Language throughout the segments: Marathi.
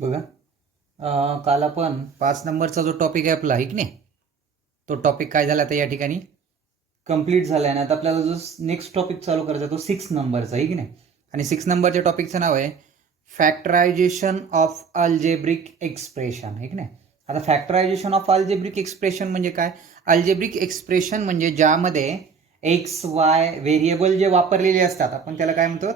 बघा काल आपण 5 नंबरचा जो टॉपिक आहे आपला आहे की नाही, तो टॉपिक काय झाला आता या ठिकाणी कंप्लीट झाला आहे. आता आपल्याला जो नेक्स्ट टॉपिक चालू करायचा तो 6 नंबरचा आहे की नाही. आणि 6 नंबरच्या टॉपिकचं नाव आहे फॅक्टरायझेशन ऑफ अल्जेब्रिक एक्सप्रेशन आहे की नाही. आता फॅक्टरायझेशन ऑफ अल्जेब्रिक एक्सप्रेशन म्हणजे काय? अल्जेब्रिक एक्सप्रेशन म्हणजे ज्यामध्ये एक्स वाय व्हेरिएबल जे वापरलेले असतात आपण त्याला काय म्हणतो?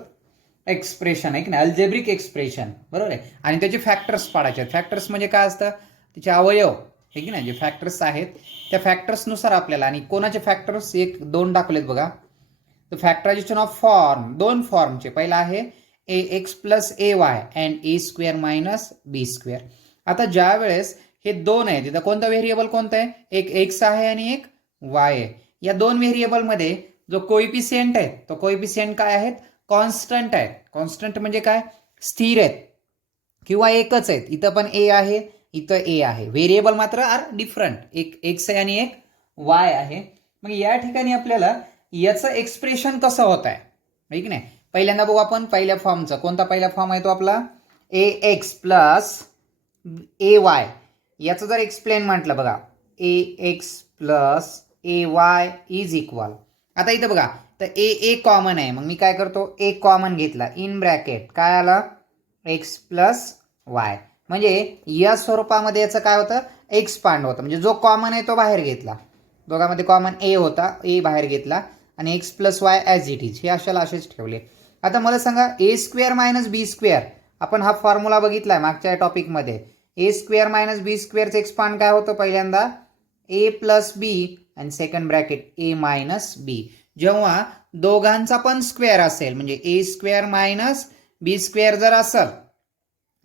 एक्सप्रेशन आहे की नाही, अल्जेब्रिक एक्सप्रेशन, बरोबर आहे. आणि त्याचे फॅक्टर्स पाडायचे. फॅक्टर्स म्हणजे काय असतं? त्याचे अवयव हे की नाही, जे फॅक्टर्स आहेत त्या फॅक्टर्सनुसार आपल्याला, आणि कोणाचे फॅक्टर्स एक दोन दाखवलेत बघा. तर फॅक्टरायझेशन ऑफ फॉर्म, दोन फॉर्मचे. पहिला आहे A X plus A Y and A square minus B square. आता ज्या वेळेस हे दोन आहेत, तिथं कोणता व्हेरिएबल कोणता आहे? एक एक्स आहे आणि एक वाय आहे. या दोन व्हेरिएबलमध्ये जो कोइफिशियंट आहे तो कोइफिशियंट काय आहेत? कॉन्स्टंट आहे. कॉन्स्टंट म्हणजे काय? स्थिर आहेत किंवा एकच आहेत. इथं पण ए आहे, इथं ए आहे. व्हेरिएबल मात्र आर डिफरंट, एक एक्स आहे आणि एक वाय आहे. मग या ठिकाणी आपल्याला याचं एक्सप्रेशन कसं होत आहे की नाही. पहिल्यांदा बघू आपण पहिल्या फॉर्मचा. कोणता पहिला फॉर्म आहे तो आपला? A X plus A Y. याचं जर एक्सप्लेन म्हटलं बघा, A X plus A Y is equal. आता इथं बघा, तर ए ए कॉमन आहे. मग मी काय करतो? ए कॉमन घेतला, इन ब्रॅकेट काय आलं? X plus Y. म्हणजे या स्वरूपामध्ये याचं काय होतं? एक्सपांड होतं. म्हणजे जो कॉमन आहे तो बाहेर घेतला. दोघांमध्ये कॉमन ए होता, ए बाहेर घेतला आणि X plus Y as it is, हे अशाला असेच ठेवले. आता मला सांगा, A square minus B square, आपण हा फॉर्म्युला बघितलाय मागच्या टॉपिकमध्ये. ए स्क्वेअर मायनस बी स्क्वेअरचं एक्सपांड काय होतं? पहिल्यांदा ए प्लस बी आणि second bracket A minus B. जेव्हा दोघांचा पण स्क्वेअर असेल, म्हणजे A square minus B square जर असेल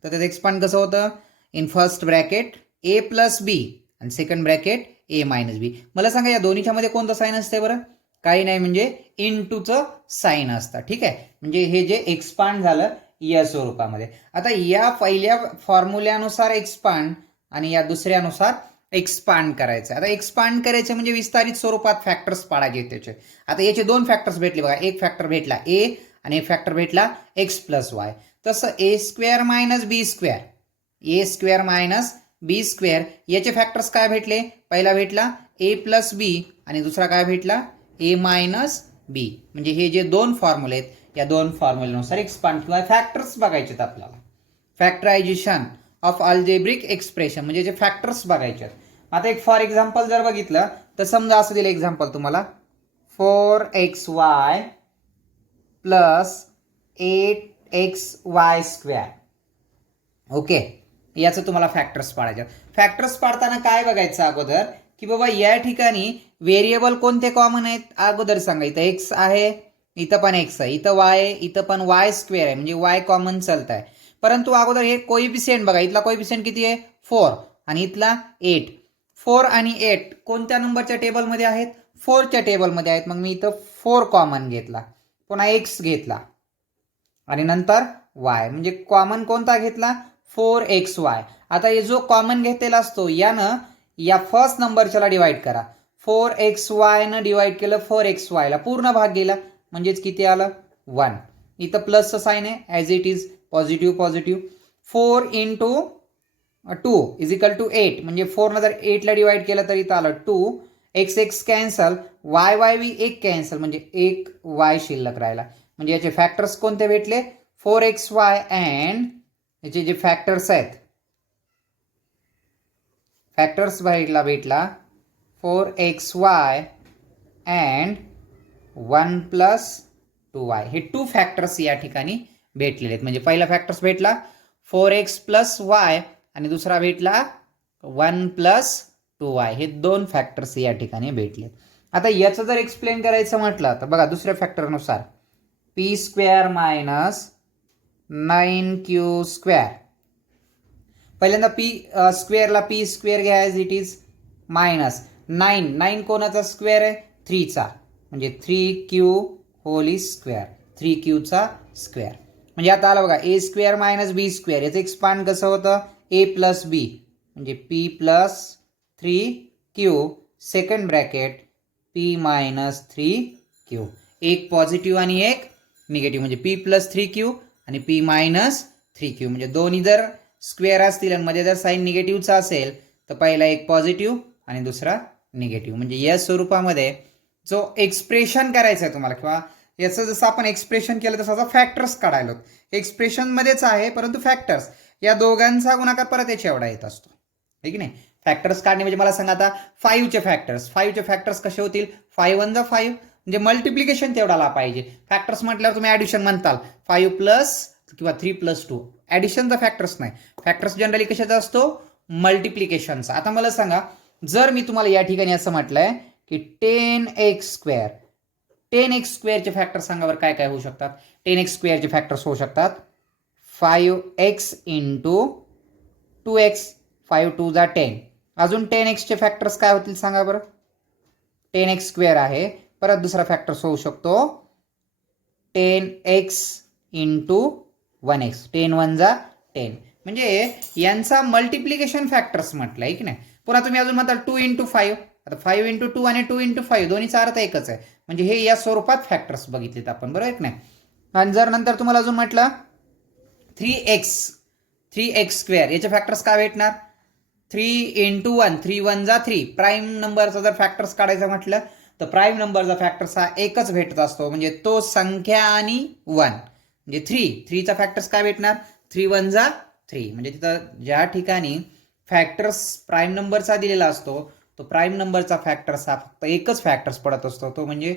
तर त्याचं एक्सपांड कसं होतं? In first bracket A plus B आणि सेकंड ब्रॅकेट ए मायनस बी. मला सांगा, या दोन्हीच्या मध्ये कोणतं साईन असते बरं? काही नाही, म्हणजे इन टूचं साईन असतं. ठीक आहे, म्हणजे हे जे एक्सपांड झालं या स्वरूपामध्ये. आता या पहिल्या फॉर्म्युल्यानुसार एक्सपांड आणि या दुसऱ्यानुसार एक्सपांड करायचं. आता एक्सपांड करायचं म्हणजे विस्तारित स्वरूपात फॅक्टर्स पाडायचे त्याचे. आता याचे दोन फॅक्टर्स भेटले बघा, एक फॅक्टर भेटला ए आणि एक फॅक्टर भेटला एक्स प्लस वाय. तसं ए स्क्वेअर मायनस बी स्क्वेअर, ए स्क्वेअर मायनस बी स्क्वेअर याचे फॅक्टर्स काय भेटले? पहिला भेटला ए प्लस बी आणि दुसरा काय भेटला? ए मायनस बी. म्हणजे हे जे दोन फॉर्म्युले आहेत या दोन फॉर्म्युलेनुसार एक्सपांड किंवा फॅक्टर्स बघायचे आहेत आपल्याला. फॅक्टरायझेशन ऑफ अल्जेब्रिक एक्सप्रेशन म्हणजे जे फॅक्टर्स बघायचे आहेत. आता एक फॉर एक्झाम्पल जर बघितलं तर समजा असं दिलं एक्झाम्पल तुम्हाला, 4xy plus 8xy square. Okay, याचं तुम्हाला फॅक्टर्स पाडायचे. फॅक्टर्स पाडताना काय बघायचं अगोदर, की बाबा या ठिकाणी व्हेरिएबल कोणते कॉमन आहेत अगोदर सांगा. इथं एक्स आहे, इथं पण एक्स आहे, इथं वाय आहे, इथं पण वाय स्क्वेअर आहे, म्हणजे वाय कॉमन चालत आहे. परंतु अगोदर हे कोइफिशियंट बघा. इथला कोइफिशियंट किती आहे? 4 आणि इथला 8. 4 आणि 8 कोणत्या नंबरच्या टेबलमध्ये आहेत? 4च्या टेबलमध्ये आहेत. मग मी इथं 4 कॉमन घेतला, पुन्हा एक्स घेतला आणि नंतर वाय. म्हणजे कॉमन कोणता घेतला? 4xy. आता हे जो कॉमन घेतलेला असतो यानं या फर्स्ट नंबरच्याला डिवाइड करा. 4xy न डिवाइड केलं 4xy ला, पूर्ण भाग गेला, म्हणजेच किती आलं? 1. इथं प्लसचं साईन आहे, as it is positive positive. 4 into 2 is equal to 8. म्हणजे 4 न जर 8 ला डिवाइड केलं तर इथं आलं 2. X X cancel, Y Y B एक कॅन्सल, म्हणजे एक वाय शिल्लक राहिला. म्हणजे याचे फॅक्टर्स कोणते भेटले? 4xy अँड याचे जे फॅक्टर्स आहेत, फॅक्टर्स भेटला 4xy अँड 1 प्लस 2y. हे 2 फॅक्टर्स या ठिकाणी भेटलेले आहेत. म्हणजे पहिला फॅक्टर्स भेटला 4x प्लस वाय आणि दुसरा भेटला 1 प्लस 2y. हे 2 फॅक्टर्स या ठिकाणी भेटले. आता याचं जर एक्सप्लेन करायचं म्हटलं तर बघा, दुसऱ्या फॅक्टरनुसार P square minus 9q square. पहिल्यांदा पी स्क्वेअरला पी स्क्वेअर घ्या ॲज इट इज, मायनस 9 कोणाचा स्क्वेअर आहे? 3चा, म्हणजे 3q होल स्क्वेअर, 3qचा स्क्वेअर. म्हणजे आता आलं बघा, ए स्क्वेअर मायनस बी स्क्वेअर. याचं एक्सपांड कसं होतं? ए प्लस बी म्हणजे P plus 3q second bracket P minus 3q. एक पॉझिटिव्ह आणि एक निगेटिव्ह, म्हणजे पी प्लस 3q आणि पी मायनस 3q. म्हणजे दोन्ही जर स्क्वेअर असतील आणि मध्ये जर साईन निगेटिव्हचा असेल तर पहिला एक पॉझिटिव्ह आणि दुसरा निगेटिव्ह. म्हणजे या स्वरूपामध्ये जो एक्सप्रेशन करायचं आहे तुम्हाला किंवा याचं जसं आपण एक्सप्रेशन केलं तसं फॅक्टर्स काढायला एक्सप्रेशनमध्येच आहे परंतु फॅक्टर्स या दोघांचा गुणाकार परत याच्या एवढा येत असतो. ठीक नाही. फॅक्टर्स काढणे म्हणजे मला सांगा आता 5चे फॅक्टर्स कसे होतील? 5 1 जा 5 म्हणजे मल्टिप्लिकेशन तेवढाला पाहिजे. फॅक्टर्स म्हटल्यावर तुम्ही ऍडिशन म्हणताल 5 प्लस किंवा 3 प्लस 2. ऍडिशनचा फॅक्टर्स नाही. फॅक्टर्स जनरली कशाचा असतो? मल्टिप्लिकेशनचा. आता मला सांगा जर मी तुम्हाला या ठिकाणी असं म्हटलंय की 10x², 10x² फॅक्टर सांगा बरं काय काय होऊ शकतात? 10x² फॅक्टर्स होऊ शकतात 5x इंटू 2x, 5 2 जा 10. अजून 10x फॅक्टर्स काय होतील सांगा बरं? 10x² आहे, परत दुसरा फॅक्टर्स होऊ शकतो 10x इंटू 1x, 10 1 जा 10. म्हणजे यांचा मल्टिप्लिकेशन फॅक्टर्स म्हटलंय की नाही. पुन्हा तुम्ही अजून म्हणता 2 इंटू 5. आता 5 इंटू 2 आणि 2 इंटू 5 दोन्हीचा अर्थ एकच आहे. म्हणजे हे या स्वरूपात फॅक्टर्स बघितलेत आपण, बरोबर की नाही. आणि जर नंतर तुम्हाला अजून म्हटलं 3x² याचे फॅक्टर्स काय भेटणार? 3 इंटू 1, 3 1 जा 3. प्राईम नंबरचा जर फॅक्टर्स काढायचं म्हटलं तर प्राईम नंबरचा फॅक्टर्स हा एकच भेटत असतो, म्हणजे तो संख्या आणि 1 म्हणजे 3चा फॅक्टर्स काय भेटणार? 3 1 जा 3. म्हणजे तिथं ज्या ठिकाणी फॅक्टर्स प्राईम नंबरचा दिलेला असतो तो प्राईम नंबरचा फॅक्टर्स हा फक्त एकच फॅक्टर्स पडत असतो, तो म्हणजे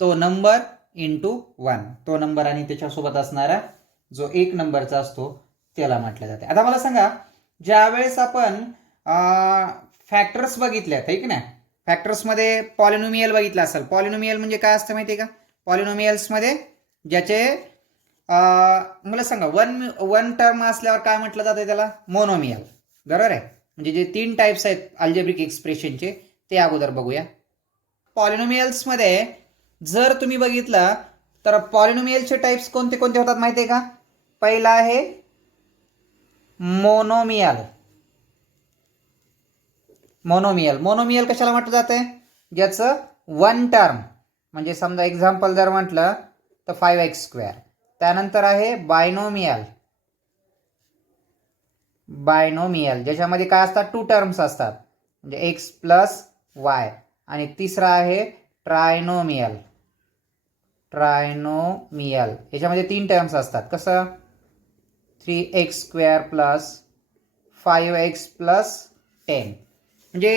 तो नंबर इंटू 1. तो नंबर आणि त्याच्यासोबत असणारा जो एक नंबरचा असतो त्याला म्हटलं जाते. आता मला सांगा ज्यावेळेस आपण फॅक्टर्स बघितल्यात आहे की नाही, फॅक्टर्समध्ये पॉलिनोमियल बघितलं असेल. पॉलिनोमियल म्हणजे काय असतं माहिती आहे का? पॉलिनोमियल्समध्ये ज्याचे मला सांगा वन टर्म असल्यावर काय म्हटलं जातं त्याला? मोनोमियल, बरोबर आहे. म्हणजे जे 3 टाइप्स आहेत अल्जेब्रिक एक्सप्रेशनचे ते अगोदर बघूया. पॉलिनोमियल्समध्ये जर तुम्ही बघितलं तर पॉलिनोमियलचे टाइप्स कोणते कोणते होतात माहिती आहे का? पहिला आहे मोनोमियल. मोनोमियल कशाला म्हटलं जाते? ज्याचं वन टर्म, म्हणजे समजा एक्झाम्पल जर म्हटलं तर 5x². त्यानंतर आहे बायनोमियल ज्याच्यामध्ये काय असतात? 2 टर्म्स असतात, म्हणजे x प्लस y. आणि तिसरा आहे ट्रायनोमियल याच्यामध्ये 3 टर्म्स असतात. कसं? 3x² plus 5x plus 10. म्हणजे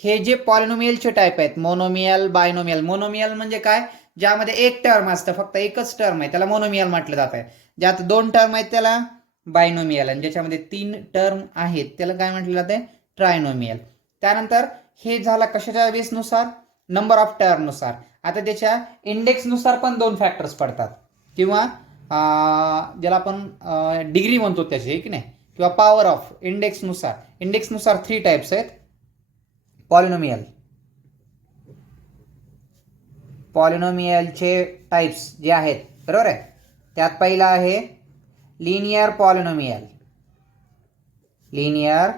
हे जे पॉलिनोमियलचे टाईप आहेत मोनोमियल, बायनोमियल. मोनोमियल म्हणजे काय? ज्यामध्ये एक टर्म असतं, फक्त एकच टर्म आहे त्याला मोनोमियल म्हटलं जात आहे. ज्यात 2 टर्म आहेत त्याला बायनोमियल, आणि ज्याच्यामध्ये 3 टर्म आहेत त्याला काय म्हटलं जाते? ट्रायनोमियल. त्यानंतर हे झाला कशाच्या बेसनुसार? Number of टर्मनुसार. आता त्याच्या इंडेक्सनुसार पण 2 फॅक्टर्स पडतात, किंवा ज्याला आपण डिग्री म्हणतो त्याची, की नाही, किंवा पॉवर ऑफ इंडेक्सनुसार 3 टाइप्स आहेत पॉलिनोमियलचे टाइप्स जे आहेत, बरोबर आहे. त्यात पहिला आहे लिनियर पॉलिनोमियल. लिनियर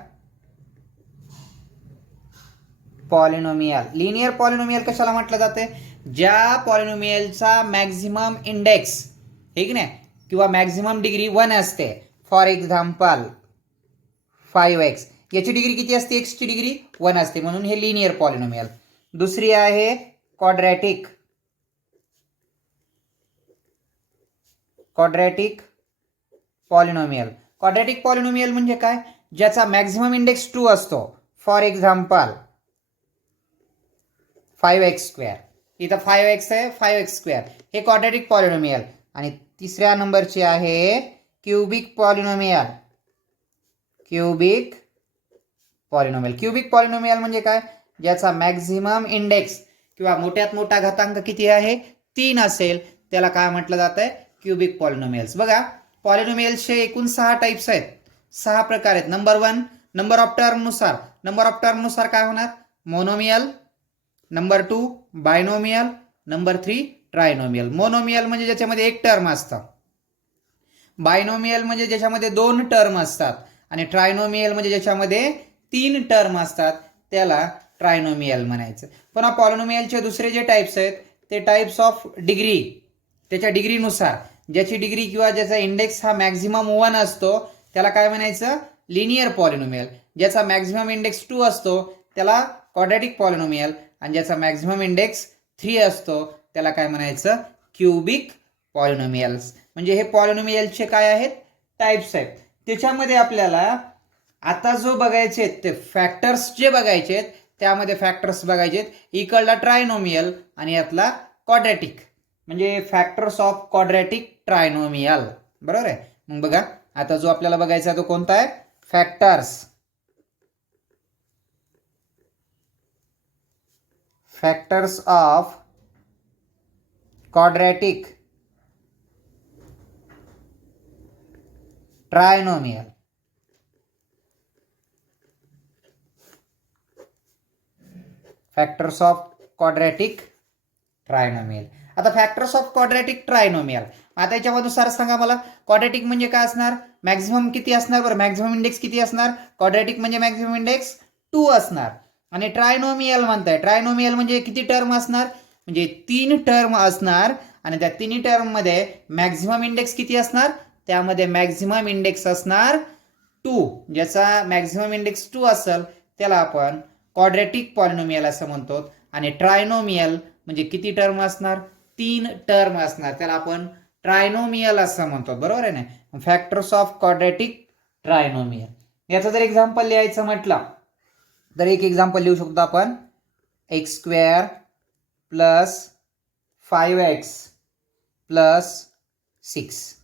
पॉलिनोमियल कशाला म्हटलं जाते? ज्या पॉलिनोमियलचा मॅक्झिमम इंडेक्स, हे की नाही, किंवा मॅक्झिमम डिग्री 1 असते. फॉर एक्झाम्पल 5x, याची डिग्री किती असते? x ची डिग्री 1 असते, म्हणून हे लिनियर पॉलिनोमियल. दुसरी आहे क्वाड्रॅटिक पॉलिनोमियल. क्वाड्रॅटिक पॉलिनोमियल म्हणजे काय? ज्याचा मॅक्झिमम इंडेक्स 2 असतो. For example 5x². इथं 5x आहे, 5x². हे क्वाड्रॅटिक पॉलिनोमियल. आणि तिसऱ्या नंबरची आहे क्युबिक पॉलिनोमियल. क्युबिक पॉलिनोमियल म्हणजे काय? ज्याचा मॅक्झिमम इंडेक्स किंवा मोठ्यात मोठा घातांक किती आहे? 3 असेल, त्याला काय म्हटलं जातंय? Cubic polynomials. बघा पॉलिनोमियल्सचे एकूण 6 टाइप्स आहेत, 6 प्रकार आहेत. नंबर 1 नंबर ऑफ टर्मनुसार काय होणार? Monomial. Number 2 binomial. Number 3 trinomial. Monomial म्हणजे ज्याच्यामध्ये एक टर्म असतं. बायनोमियल म्हणजे ज्याच्यामध्ये 2 टर्म असतात. आणि ट्रायनोमियल म्हणजे ज्याच्यामध्ये 3 टर्म असतात, त्याला ट्रायनोमियल म्हणायचं. पुन्हा पॉलिनोमियलचे दुसरे जे टाइप्स आहेत ते टाइप्स ऑफ डिग्री. त्याच्या डिग्रीनुसार, ज्याची डिग्री किंवा ज्याचा इंडेक्स हा मॅक्झिमम 1 असतो त्याला काय म्हणायचं, लिनियर पॉलिनोमियल. ज्याचा मॅक्झिमम इंडेक्स 2 असतो त्याला क्वाड्रॅटिक पॉलिनोमियल, आणि ज्याचा मॅक्झिमम इंडेक्स 3 असतो त्याला काय म्हणायचं, क्युबिक पॉलिनोमियल्स. म्हणजे हे पॉलिनोमियलचे काय आहेत, टाइप्स आहेत. त्याच्यामध्ये आपल्याला आता जो बघायचे ते फॅक्टर्स जे बघायचे आहेत, त्यामध्ये फॅक्टर्स बघायचे इकडला ट्रायनोमियल आणि यातला क्वाड्रॅटिक, म्हणजे फॅक्टर्स ऑफ क्वाड्रॅटिक ट्रायनोमियल. बरोबर आहे. मग बघा आता जो आपल्याला बघायचा तो कोणता आहे, factors of quadratic trinomial. Factors of quadratic trinomial. आता फॅक्टर्स ऑफ क्वाड्रॅटिक ट्रायनोमियल, आता याच्यानुसार सांगा मला, क्वाड्रॅटिक म्हणजे काय असणार, मॅक्झिमम किती असणार बरं, मॅक्झिमम इंडेक्स किती असणार, क्वाड्रॅटिक म्हणजे मॅक्झिमम इंडेक्स 2 असणार. आणि ट्रायनोमियल म्हणताय, ट्रायनोमियल म्हणजे किती टर्म असणार, म्हणजे 3 टर्म असणार. आणि त्या 3 टर्म मध्ये मॅक्झिमम इंडेक्स किती असणार, त्यामध्ये मॅक्झिमम इंडेक्स असणार 2. ज्याचा मॅक्झिमम इंडेक्स 2 असेल त्याला आपण क्वाड्रॅटिक पॉलिनोमियल असं म्हणतो. आणि ट्रायनोमियल म्हणजे किती टर्म असणार, 3 टर्म असणार, त्याला आपण ट्रायनोमियल असं म्हणतो. बरोबर आहे ना. Factors of quadratic trinomial. याचं जर एक्झाम्पल लिहायचं म्हटलं तर एक एक्झाम्पल लिहू शकतो आपण, x² प्लस 5x प्लस 6.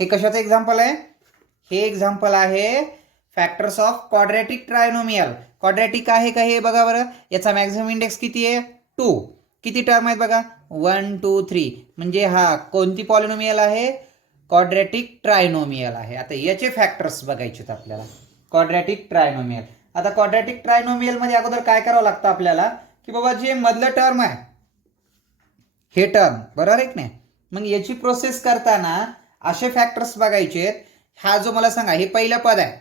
हे कशाचं एक्झाम्पल आहे, हे एक्झाम्पल आहे फॅक्टर्स ऑफ क्वाड्रॅटिक ट्रायनोमियल. क्वाड्रॅटिक आहे का हे बघा बरं, याचा मॅक्झिमम इंडेक्स किती आहे, 2. किती टर्म आहेत बघा, 1 2 3. म्हणजे हा कोणती पॉलिनोमियल आहे, क्वाड्रॅटिक ट्रायनोमियल आहे. आता याचे फॅक्टर्स बघायचे आहेत आपल्याला, क्वाड्रॅटिक ट्रायनोमियल. आता क्वाड्रॅटिक ट्रायनोमियल मध्ये अगोदर काय करावं लागतं आपल्याला, की बाबा जे मधलं टर्म आहे हे टर्म, बरोबर आहे की नाही. मग याची प्रोसेस करताना असे फॅक्टर्स बघायचे. हा जो मला सांगा, हे पहिलं पद आहे,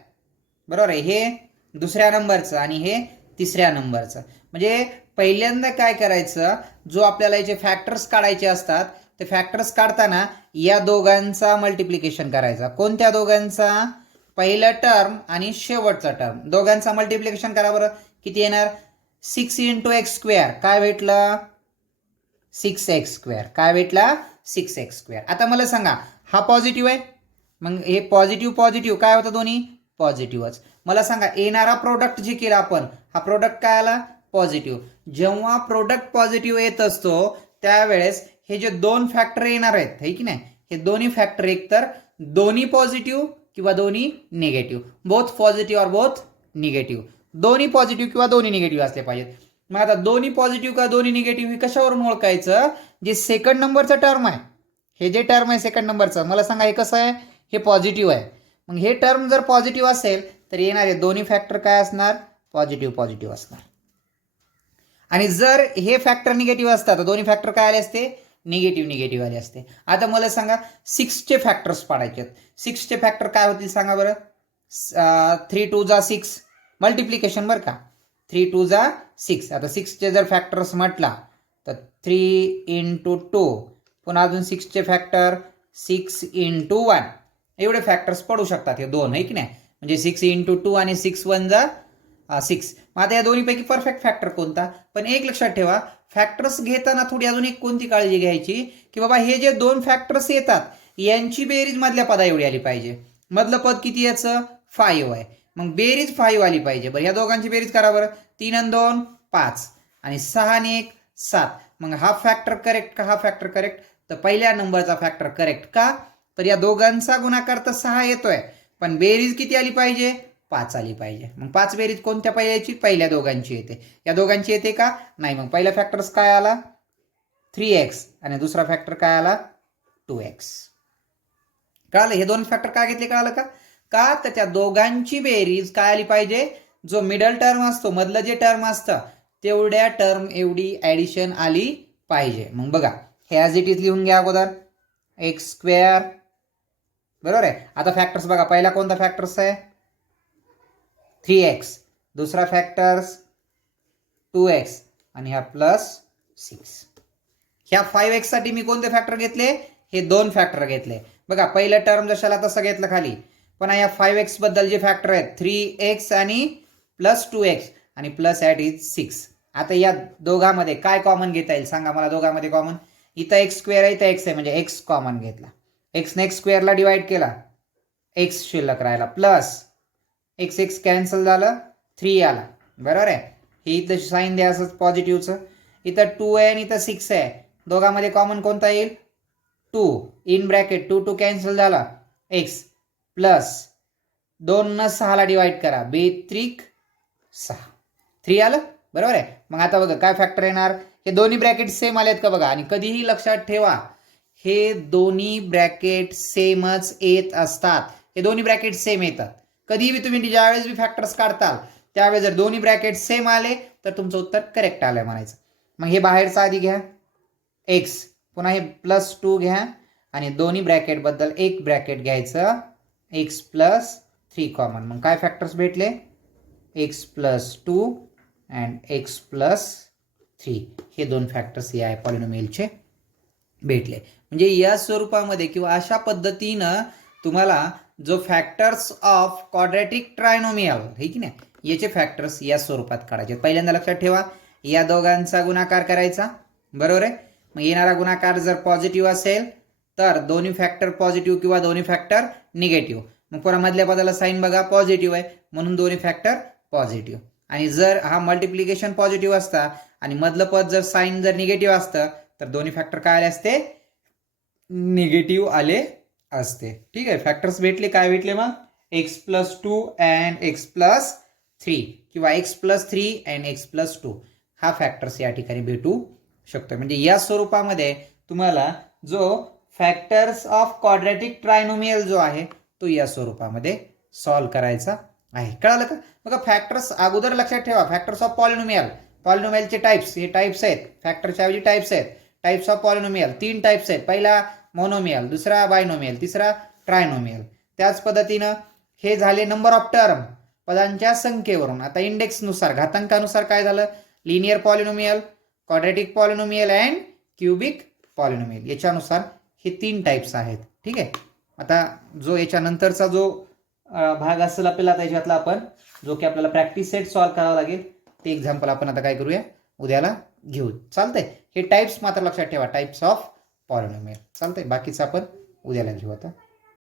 बरोबर आहे, हे दुसऱ्या नंबरचं आणि हे तिसऱ्या नंबरचं. म्हणजे पहिल्यांदा काय करायचं, जो आपल्याला याचे फॅक्टर्स काढायचे असतात ते फॅक्टर्स काढताना या दोघांचा मल्टिप्लिकेशन करायचा. कोणत्या दोघांचा, पहिलं टर्म आणि शेवटचा टर्म, दोघांचा मल्टिप्लिकेशन करा बरं. किती येणार, 6 × x², काय भेटलं, 6x². काय भेटला, 6x². आता मला सांगा, हा पॉझिटिव्ह आहे, मग हे पॉझिटिव्ह पॉझिटिव्ह काय होतं, दोन्ही पॉझिटिव्हच. मला सांगा येणारा प्रोडक्ट जे केला आपण, हा प्रोडक्ट काय आला, पॉझिटिव्ह. जेव्हा प्रोडक्ट पॉझिटिव्ह येत असतो त्यावेळेस हे जे दोन फॅक्टर येणार आहेत, है की नाही, हे दोन्ही फॅक्टर एकतर दोन्ही पॉझिटिव्ह किंवा दोन्ही निगेटिव्ह, बोथ पॉझिटिव्ह और बोथ निगेटिव्ह, दोन्ही पॉझिटिव्ह किंवा दोन्ही निगेटिव्ह असले पाहिजेत. मग आता दोन्ही पॉझिटिव्ह का दोन्ही निगेटिव्ह हे कशावरून ओळखायचं, जे सेकंड नंबरचं टर्म आहे, हे जे टर्म आहे सेकंड नंबरचं, मला सांगा हे कसं आहे, हे पॉझिटिव्ह आहे. मग हे टर्म जर पॉझिटिव्ह असेल तर येणारे दोन्ही फॅक्टर काय असणार, पॉझिटिव्ह पॉझिटिव्ह असणार. आणि जर हे फॅक्टर निगेटिव्ह असतात तर दोन्ही फॅक्टर काय आले असते, निगेटिव्ह निगेटिव्ह आले असते. आता मला सांगा 6चे फॅक्टर्स पाडायचे आहेत. 6चे फॅक्टर काय होतील सांगा बरं. 3 2 जा 6, मल्टिप्लिकेशन बरं का, 3 2 जा 6. आता 6चे जर फॅक्टर्स म्हटला तर 3 × 2, पुन्हा अजून 6चे फॅक्टर 6 × 1, एवढे फॅक्टर्स पडू शकतात हे दोन, आहे की नाही. म्हणजे 6 × 2 आणि 6 1 जा 6. मग आता या दोन्हीपैकी परफेक्ट फॅक्टर कोणता. पण एक लक्षात ठेवा, फॅक्टर्स घेताना थोडी अजून एक कोणती काळजी घ्यायची, की बाबा हे जे दोन फॅक्टर्स येतात यांची बेरीज मधल्या पदा एवढी आली पाहिजे. मधलं पद किती याचं, 5 आहे, मग बेरीज 5 आली पाहिजे. बरं या दोघांची बेरीज करा बरं, 3 आणि 2 5 आणि 6 आणि 1 7. मग हा फॅक्टर करेक्ट का, हा फॅक्टर करेक्ट, तर पहिल्या नंबरचा फॅक्टर करेक्ट का, तर या दोघांचा गुणाकार तर 6 येतोय, पण बेरीज किती आली पाहिजे, 5 आली पाहिजे. मग 5 बेरीज कोणत्या पहिल्याची, पहिल्या दोघांची येते. या दोघांची येते का, नाही. मग पहिला फॅक्टर्स काय आला, 3x, आणि दुसरा फॅक्टर काय आला, 2x. कळालं, हे दोन फॅक्टर काय घेतले, कळालं का, का तर त्या दोघांची बेरीज काय आली पाहिजे, जो मिडल टर्म असतो, मधलं जे टर्म असतं तेवढ्या टर्म एवढी ऍडिशन आली पाहिजे. मग बघा हे ॲज इट इज लिहून घ्या अगोदर, x², बरोबर आहे. आता फॅक्टर्स बघा, पहिला कोणता फॅक्टर्स आहे, 3x, दुसरा फॅक्टर्स 2x आणि हा प्लस 6. ह्या 5x साठी मी कोणते फॅक्टर घेतले, हे दोन फॅक्टर घेतले. बघा पहिलं टर्म जशाला तसं घेतलं खाली, पण या 5x बद्दल जे फॅक्टर आहेत 3x आणि प्लस 2x आणि प्लस ॲट इज 6. आता या दोघांमध्ये काय कॉमन घेता येईल सांगा मला. दोघांमध्ये कॉमन इथं एक्स स्क्वेअर आहे, इथं एक्स आहे, म्हणजे एक्स कॉमन घेतला. एक्सने एक्स स्क्वेअरला डिवाइड केला, एक्स शिल्लक राहिला, प्लस एक्स एक्स कॅन्सल झालं, 3 आला. बरोबर आहे. ही इथं साईन द्या असंच पॉझिटिव्हचं. इथं 2 आहे आणि इथं 6 आहे. दोघांमध्ये कॉमन कोणता येईल? 2 इन ब्रॅकेट 2 2 कॅन्सल झाला, एक्स प्लस 2 न 6 ला डिवाइड करा, बेत्रिक 6, 3 आलं. बरोबर आहे. मग आता बघा काय फॅक्टर येणार. हे दोन्ही ब्रॅकेट सेम आलेत का बघा. आणि कधीही लक्षात ठेवा हे दोन्ही ब्रॅकेट सेमच येत असतात. हे दोन्ही ब्रॅकेट सेम येतात. कधीही तुम्ही ज्यावेळेस बी फॅक्टर्स काढताल त्यावेळेस जर दोन्ही ब्रॅकेट सेम आले तर तुमचं उत्तर करेक्ट आलंय म्हणायचं. मग हे बाहेरचं आधी घ्या एक्स, पुन्हा हे प्लस 2 घ्या आणि दोन्ही ब्रॅकेट बद्दल एक ब्रॅकेट घ्यायचं एक्स प्लस 3 कॉमन. मग काय फॅक्टर्स भेटले? X plus 2 and x plus 3. हे दोन फॅक्टर्स या पॉलिनोमियलचे भेटले. म्हणजे या स्वरूपामध्ये किंवा अशा पद्धतीनं तुम्हाला जो फॅक्टर्स ऑफ क्वाड्रॅटिक ट्रायनोमियल आहे की नाही याचे फॅक्टर्स या स्वरूपात काढायचे. पहिल्यांदा लक्षात ठेवा या दोघांचा गुणाकार करायचा. बरोबर आहे. मग येणारा गुणाकार जर पॉझिटिव्ह असेल तर दोन्ही फॅक्टर पॉझिटिव्ह किंवा दोन्ही फॅक्टर निगेटिव्ह. मग पुन्हा मधल्या पदाला साईन बघा पॉझिटिव्ह आहे म्हणून दोन्ही फॅक्टर पॉझिटिव्ह. आणि जर हा मल्टिप्लिकेशन पॉझिटिव्ह असता आणि मधलं पद जर साईन जर निगेटिव्ह असतं तर दोन्ही फॅक्टर काय आले असते? निगेटिव्ह आले असते. ठीक आहे. फॅक्टर्स भेटले. काय भेटले मग? X plus 2 and x plus 3 किंवा x plus 3 and x plus 2 हा फॅक्टर्स या ठिकाणी भेटू शकतो. म्हणजे या स्वरूपामध्ये तुम्हाला जो फॅक्टर्स ऑफ क्वाड्रॅटिक ट्रायनोमियल जो आहे तो या स्वरूपामध्ये सॉल्व्ह करायचा आहे. कळालं का? बघा फॅक्टर्स अगोदर लक्षात ठेवा. फॅक्टर्स ऑफ पॉलिनोमियल, पॉलिनोमियलचे टाइप्स, हे टाइप्स आहेत. फॅक्टरच्या ऐवजी टाइप्स आहेत. टाइप्स ऑफ पॉलिनोमियल 3 टाइप्स आहेत. पहिला मोनोमियल, दुसरा बायनोमियल, तिसरा ट्रायनोमियल. त्याच पद्धतीनं हे झाले नंबर ऑफ टर्म पदांच्या संख्येवरून. आता इंडेक्सनुसार घातांकानुसार काय झालं? Linear polynomial, quadratic polynomial and cubic polynomial. याच्यानुसार हे 3 टाइप्स आहेत. ठीक आहे. आता जो याच्यानंतरचा जो भाग असेल आपल्याला त्याच्यातला आपण जो की आपल्याला प्रॅक्टिस सेट सॉल्व्ह करावा लागेल ते एक्झाम्पल आपण आता काय करूया उद्याला घेऊ. चालतंय. हे टाइप्स मात्र लक्षात ठेवा. Types of polynomial. चालतंय. बाकीचं आपण उद्याला घेऊ आता.